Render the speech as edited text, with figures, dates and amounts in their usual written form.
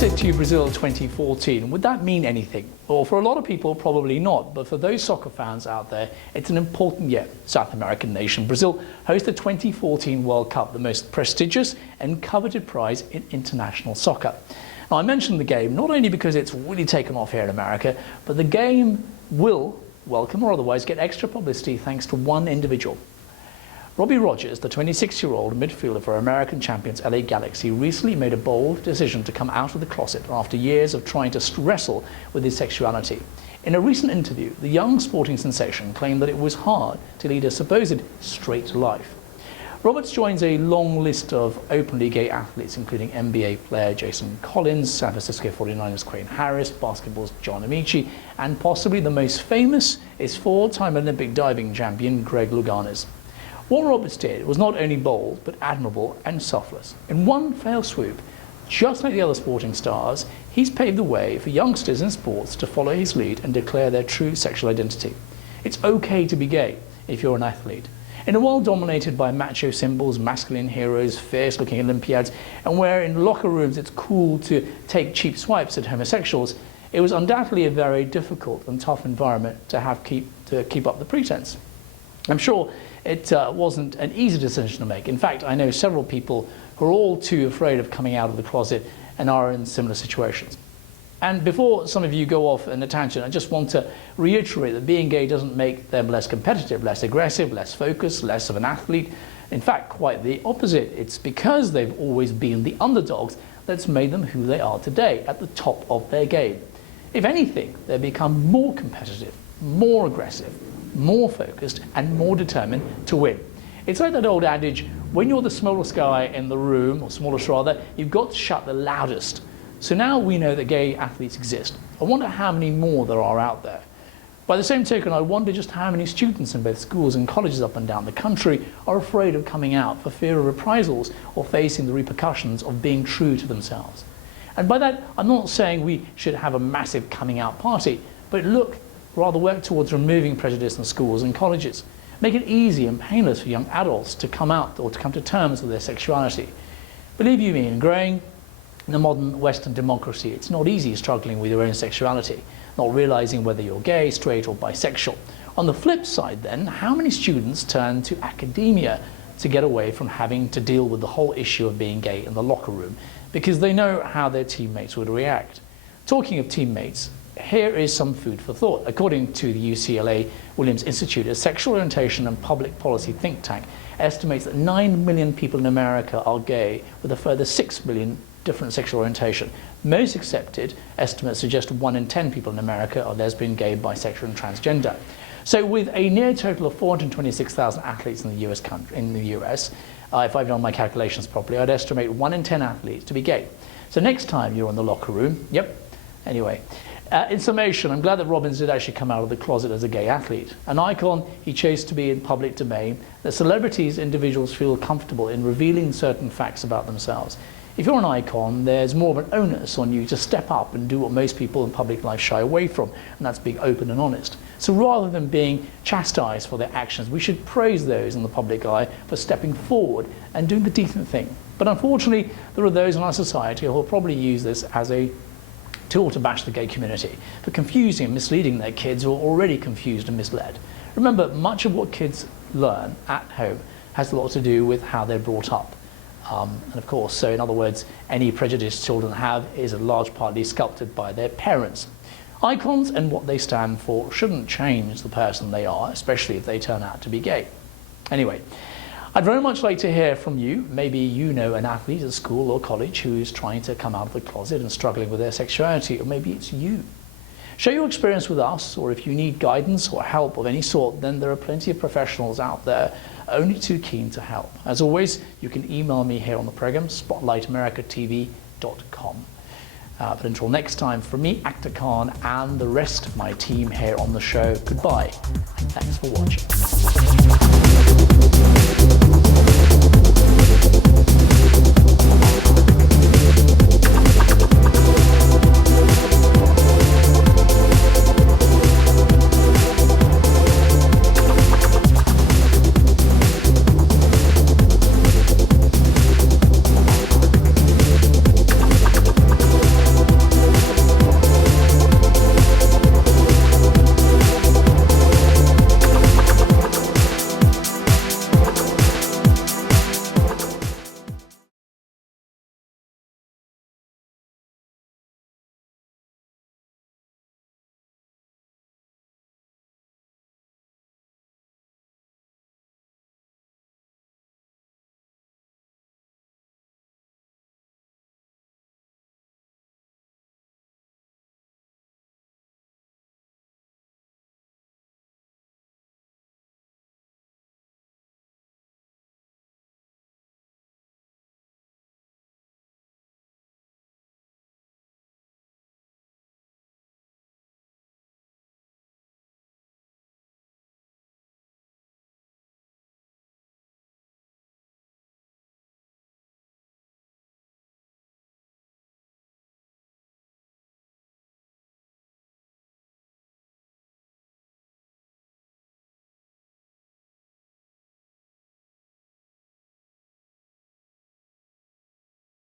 Visit to Brazil 2014, would that mean anything? Well, for a lot of people, probably not, but for those soccer fans out there, it's an important year. South American nation Brazil hosts the 2014 World Cup, the most prestigious and coveted prize in international soccer. Now, I mentioned the game not only because it's really taken off here in America, but the game will, welcome or otherwise, get extra publicity thanks to one individual. Robbie Rogers, the 26-year-old midfielder for American champions LA Galaxy, recently made a bold decision to come out of the closet after years of trying to wrestle with his sexuality. In a recent interview, the young sporting sensation claimed that it was hard to lead a supposed straight life. Roberts joins a long list of openly gay athletes, including NBA player Jason Collins, San Francisco 49ers Quayne Harris, basketball's John Amici, and possibly the most famous is four-time Olympic diving champion Greg Louganis. What Roberts did was not only bold, but admirable and selfless. In one fell swoop, just like the other sporting stars, he's paved the way for youngsters in sports to follow his lead and declare their true sexual identity. It's okay to be gay if you're an athlete. In a world dominated by macho symbols, masculine heroes, fierce-looking Olympiads, and where in locker rooms it's cool to take cheap swipes at homosexuals, it was undoubtedly a very difficult and tough environment to keep up the pretense. I'm sure it wasn't an easy decision to make. In fact, I know several people who are all too afraid of coming out of the closet and are in similar situations. And before some of you go off in a tangent, I just want to reiterate that being gay doesn't make them less competitive, less aggressive, less focused, less of an athlete. In fact, quite the opposite. It's because they've always been the underdogs that's made them who they are today, at the top of their game. If anything, they've become more competitive, more aggressive, more focused and more determined to win. It's like that old adage, when you're the smallest guy in the room, or smallest rather, you've got to shout the loudest. So now we know that gay athletes exist. I wonder how many more there are out there. By the same token, I wonder just how many students in both schools and colleges up and down the country are afraid of coming out for fear of reprisals or facing the repercussions of being true to themselves. And by that, I'm not saying we should have a massive coming out party, but rather work towards removing prejudice in schools and colleges. Make it easy and painless for young adults to come out or to come to terms with their sexuality. Believe you me, in growing in a modern Western democracy, it's not easy struggling with your own sexuality, not realizing whether you're gay, straight or bisexual. On the flip side then, how many students turn to academia to get away from having to deal with the whole issue of being gay in the locker room because they know how their teammates would react? Talking of teammates, here is some food for thought. According to the UCLA Williams Institute, a sexual orientation and public policy think tank estimates that 9 million people in America are gay, with a further 6 million different sexual orientation. Most accepted estimates suggest 1 in 10 people in America are lesbian, gay, bisexual and transgender. So with a near total of 426,000 athletes in the US, if I've done my calculations properly, I'd estimate 1 in 10 athletes to be gay. So next time you're in the locker room, anyway, in summation, I'm glad that Robbins did actually come out of the closet as a gay athlete. An icon, he chose to be in public domain, that celebrities, individuals feel comfortable in revealing certain facts about themselves. If you're an icon, there's more of an onus on you to step up and do what most people in public life shy away from, and that's being open and honest. So rather than being chastised for their actions, we should praise those in the public eye for stepping forward and doing the decent thing. But unfortunately, there are those in our society who will probably use this as a tool to bash the gay community for confusing and misleading their kids who are already confused and misled. Remember, much of what kids learn at home has a lot to do with how they're brought up. And of course, so in other words, any prejudice children have is a large partly sculpted by their parents. Icons and what they stand for shouldn't change the person they are, especially if they turn out to be gay. Anyway, I'd very much like to hear from you. Maybe you know an athlete at school or college who's trying to come out of the closet and struggling with their sexuality, or maybe it's you. Share your experience with us, or if you need guidance or help of any sort, then there are plenty of professionals out there only too keen to help. As always, you can email me here on the program, spotlightamericatv.com. But until next time, from me, Akhtar Khan, and the rest of my team here on the show, goodbye, and thanks for watching.